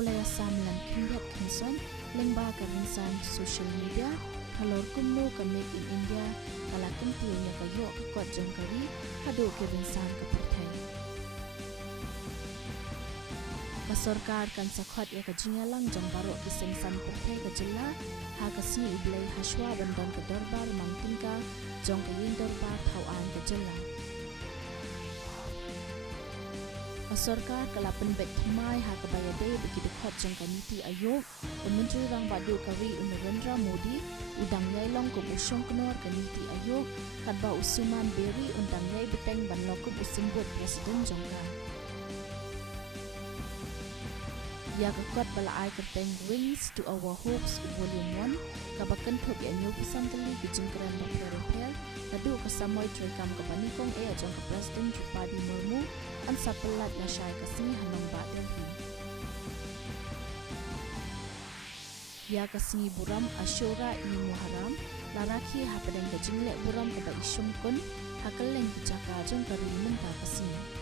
ulaya samlan kindat kinson lengba karinsan social media halor kumno ka make in India kalakum tiya kayo kot jongkari hadu karinsan ka perthai Masorkar kan sakhot ya ka jingalang jongbaro kisengsan perthai ka jilla ha kasi iblay haswa bandang ka darbar mangtingka jong ka yin darbar thawan ka jilla Masorkar kalapan bet thmai ha ka bayade bagi dekhot jong ka niti ayog menteri rang badu kawi Narendra Modi udang yai long kum usong knor ka niti ayog kadba usuman beri undang yai beteng ban lokum usimbut presiden jongka Ya kakot bala ay kerteng Wings to Our Hopes Volume 1 kabakan thup ya nyu pisan kali kijengkeran repair kadu kasamoy trekam kapanikong ajong ka Presiden Drupadi Murmu an sapelat la syai kasini hanong ba Delhi Ya kasini buram Ashura i Muharram laraki hapadang kajingle buram kada isyum kun hakaleng kicaka jong kari Mynta kasini